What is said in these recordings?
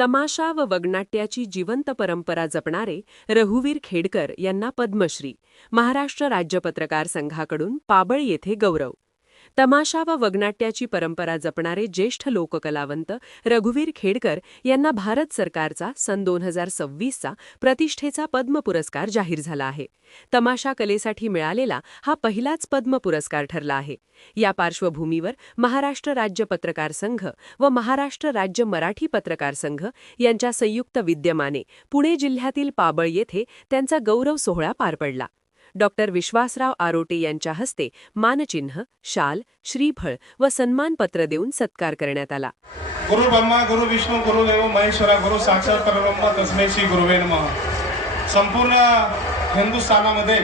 तमाशा व वगनाट्याची जिवंत परंपरा जपणारे रघुवीर खेडकर यांना पद्मश्री, महाराष्ट्र राज्य पत्रकार संघाकडून पाबळ येथे गौरव. तमाशा व वगनाट्याची परंपरा जपणारे ज्येष्ठ लोककलावंत रघुवीर खेडकर यांना भारत सरकारचा सन 2026चा प्रतिष्ठेचा पद्म पुरस्कार जाहीर झाला आहे. तमाशा कलेसाठी मिळालेला हा पहिलाच पद्म पुरस्कार ठरला आहे. या पार्श्वभूमीवर महाराष्ट्र राज्य पत्रकार संघ व महाराष्ट्र राज्य मराठी पत्रकार संघ यांच्या संयुक्त विद्यमाने पुणे जिल्ह्यातील पाबळ येथे त्यांचा गौरव सोहळा पार पडला. डॉक्टर विश्वासराव आरोटे यांच्या हस्ते मानचिन्ह, शाल, श्रीफळ व सन्मानपत्र देऊन सत्कार करण्यात आला. गुरु ब्रह्मा गुरु विष्णू गुरुदेव महेश्वरा गुरु साक्षात परब्रह्म तस्मै श्री गुरुवे नमः. संपूर्ण हिंदुस्थानामध्ये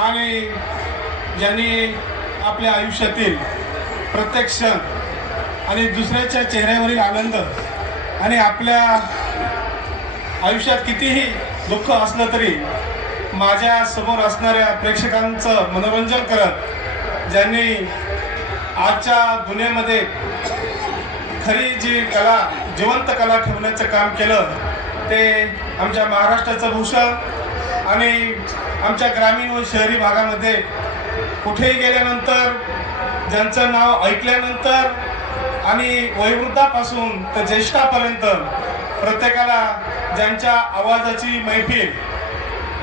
आणि ज्यांनी आपल्या आयुष्यातील प्रत्येक क्षण आणि दुसऱ्याच्या चेहऱ्यावरील आनंद आणि आपल्या आयुष्यात कितीही दुःख असलं तरी माझ्या समोर असणाऱ्या प्रेक्षकांचं मनोरंजन करत ज्यांनी आजच्या दुनियेमध्ये खरी जी कला, जिवंत कला ठेवण्याचं काम केलं ते आमच्या महाराष्ट्राचं भूषण. आणि आमच्या ग्रामीण व शहरी भागामध्ये कुठेही गेल्यानंतर ज्यांचं नाव ऐकल्यानंतर आणि वयोवृद्धापासून तर ज्येष्ठापर्यंत प्रत्येकाला ज्यांच्या आवाजाची मैफिल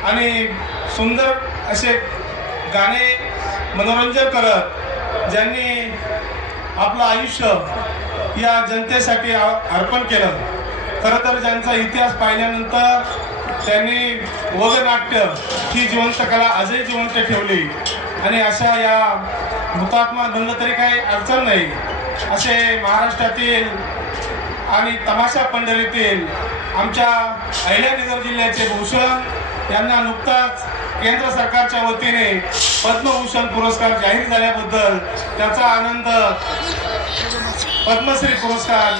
आणि सुंदर असे गाणे मनोरंजन करत ज्यांनी आपलं आयुष्य या जनतेसाठी अर्पण केलं. खरं तर ज्यांचा इतिहास पाहिल्यानंतर त्यांनी वगनाट्य ही जिवंत कला आजही जिवंत ठेवली. आणि अशा या हुतात्मा बनलं तरी काही अडचण नाही असे महाराष्ट्रातील आणि तमाशा पंढरीतील आमच्या अहिल्यानगर जिल्ह्याचे भूषण यांना नुकताच केंद्र सरकारच्या वतीने पद्मभूषण पुरस्कार जाहीर झाल्याबद्दल त्याचा आनंद. पद्मश्री पुरस्कार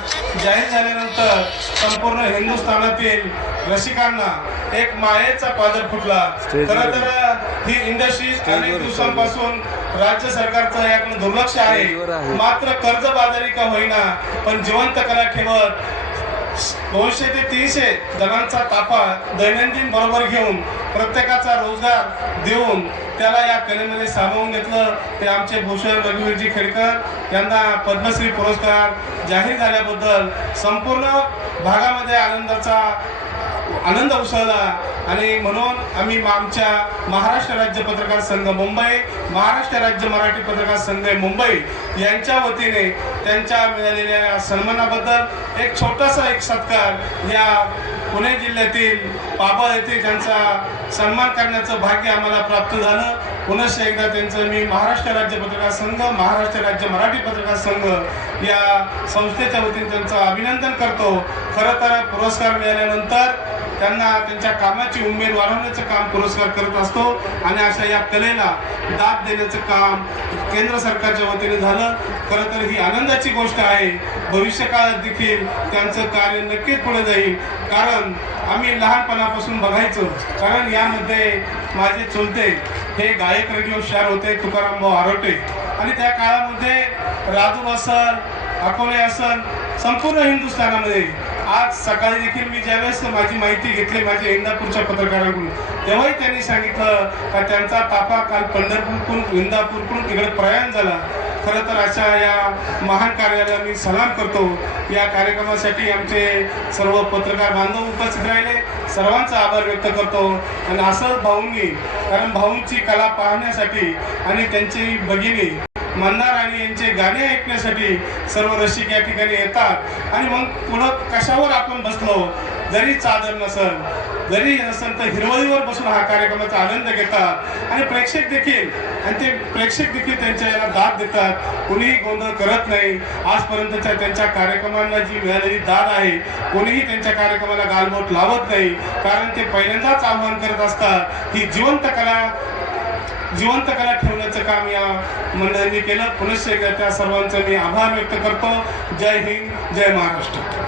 जाहीर झाल्यानंतर संपूर्ण हिंदुस्थानातील रसिकांना एक मायेचा पादर फुटला. खरं तर ही इंडस्ट्री अनेक दिवसांपासून राज्य सरकारचं याकडे दुर्लक्ष आहे. मात्र कर्जबाजारी का होईना पण जिवंत कला ठेवत 200 ते 300 जणांचा ताफा दैनंदिन बरोबर घेऊन प्रत्येकाचा रोजगार देऊन त्याला या कलेमध्ये सामावून घेतलं. ते आमचे भूषण रघुवीरजी खेडकर यांना पद्मश्री पुरस्कार जाहीर झाल्याबद्दल संपूर्ण भागामध्ये आनंद उसळला. आणि म्हणून आम्ही आमच्या महाराष्ट्र राज्य पत्रकार संघ मुंबई, महाराष्ट्र राज्य मराठी पत्रकार संघ मुंबई यांच्या वतीने त्यांच्या मिळालेल्या सन्मानाबद्दल एक छोटासा सत्कार या पुणे जिल्ह्यातील पाबळ येथे त्यांचा सन्मान करण्याचं भाग्य आम्हाला प्राप्त झालं. पुनश्च एकदा त्यांचं मी महाराष्ट्र राज्य पत्रकार संघ, महाराष्ट्र राज्य मराठी पत्रकार संघ या संस्थेच्या वतीने त्यांचं अभिनंदन करतो. खरं तर पुरस्कार मिळाल्यानंतर त्यांना त्यांच्या कामाची उमेद वाढवण्याचं काम पुरस्कार करत असतो. आणि अशा या कलेला दाद देण्याचं काम केंद्र सरकारच्या वतीने झालं. खरं तर ही आनंदाची गोष्ट आहे. भविष्यकाळात देखील त्यांचं कार्य नक्कीच पुढे जाईल. कारण आम्ही लहानपणापासून बघायचो. कारण यामध्ये माझे चुलते हे गायक रेडिओ स्टार होते तुकारामभाऊ आरोटे. आणि त्या काळामध्ये राजूर असल, अकोले असल, संपूर्ण हिंदुस्थानामध्ये आज सकाळी देखील मी ज्यावेळेस माझी माहिती घेतली माझ्या इंदापूरच्या पत्रकारांकडून तेव्हाही त्यांनी सांगितलं का त्यांचा ताफा काल पंढरपूरकडून इंदापूरकडून इकडे प्रयाण झाला. खरं तर अशा या महान कार्याला मी सलाम करतो. या कार्यक्रमासाठी आमचे सर्व पत्रकार बांधव उपस्थित राहिले, सर्वांचा आभार व्यक्त करतो. आणि असं भाऊंनी, कारण भाऊंची कला पाहण्यासाठी आणि त्यांची भगिनी मंदार आणि यांचे गाणे ऐकण्यासाठी सर्व रसिक या ठिकाणी येतात. आणि मग पुढं कशावर आपण बसलो, जरी चादर नसल, जरी नसेल तर हिरवळीवर बसून हा कार्यक्रमाचा आनंद घेतात. आणि प्रेक्षक देखील त्यांच्या याला दाद देतात. कोणीही गोंधळ करत नाही. आजपर्यंतच्या त्यांच्या कार्यक्रमांना जी मिळालेली दाद आहे, कोणीही त्यांच्या कार्यक्रमाला गालबोट लावत नाही. कारण ते पहिल्यांदाच आव्हान करत असतात ही जिवंत कला ठेवण्याचं काम या मंडळींनी केलं. पुनश्च एकदा त्या सर्वांचा मी आभार व्यक्त करतो. जय हिंद, जय महाराष्ट्र.